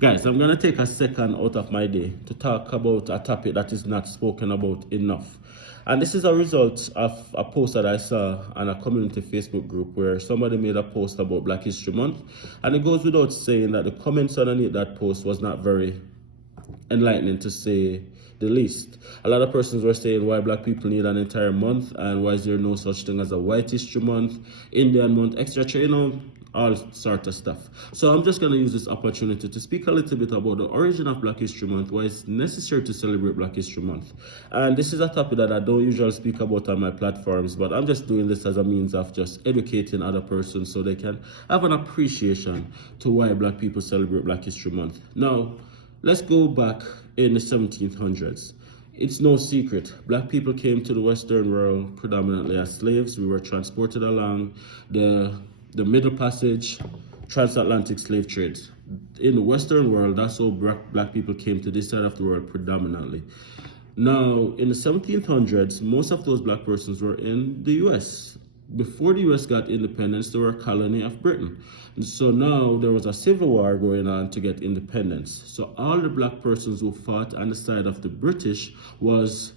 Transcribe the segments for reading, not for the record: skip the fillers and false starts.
Guys, I'm going to take a second out of my day to talk about a topic that is not spoken about enough. And this is a result of a post that I saw on a community Facebook group where somebody made a post about Black History Month. And it goes without saying that the comments underneath that post was not very enlightening, to say the least. A lot of persons were saying why Black people need an entire month and why is there no such thing as a White History Month, Indian Month, etc. All sort of stuff. So I'm just going to use this opportunity to speak a little bit about the origin of Black History Month, why it's necessary to celebrate Black History Month. And this is a topic that I don't usually speak about on my platforms, but I'm just doing this as a means of just educating other persons so they can have an appreciation to why Black people celebrate Black History Month. Now, let's go back in the 1700s. It's no secret, Black people came to the Western world predominantly as slaves. We were transported along the Middle Passage, transatlantic slave trades. In the Western world, that's how Black people came to this side of the world predominantly. Now, in the 1700s, most of those Black persons were in the US. Before the US got independence, they were a colony of Britain. And so now there was a civil war going on to get independence. So all the Black persons who fought on the side of the British was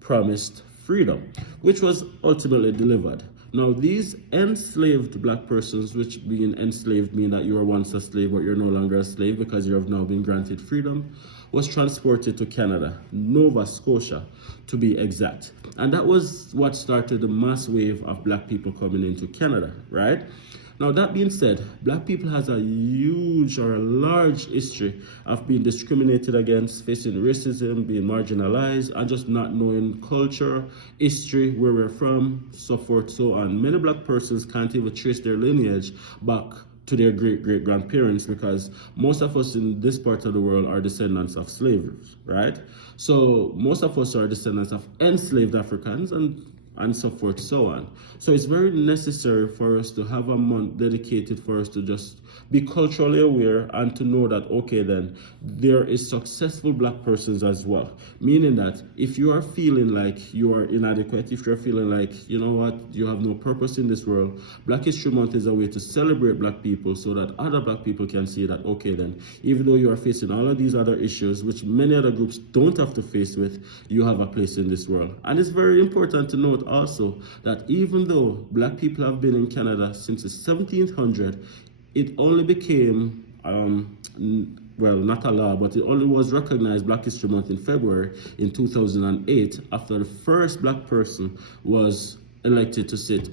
promised freedom, which was ultimately delivered. Now, these enslaved Black persons, which being enslaved mean that you were once a slave but you're no longer a slave because you have now been granted freedom, was transported to Canada, Nova Scotia to be exact. And that was what started the mass wave of Black people coming into Canada, right? Now, that being said, Black people has a huge or a large history of being discriminated against, facing racism, being marginalized, and just not knowing culture, history, where we're from, so forth, so on. Many Black persons can't even trace their lineage back to their great-great-grandparents because most of us in this part of the world are descendants of slaves, right? So most of us are descendants of enslaved Africans and so forth, so on. So it's very necessary for us to have a month dedicated for us to just be culturally aware and to know that, okay, then there is successful Black persons as well. Meaning that if you are feeling like you are inadequate, if you're feeling like, you know what, you have no purpose in this world, Black History Month is a way to celebrate Black people so that other Black people can see that, okay, then even though you are facing all of these other issues, which many other groups don't have to face with, you have a place in this world. And it's very important to note also that even though Black people have been in Canada since the 1700s, it only became, well, not a law, but it only was recognized Black History Month in February in 2008 after the first Black person was elected to sit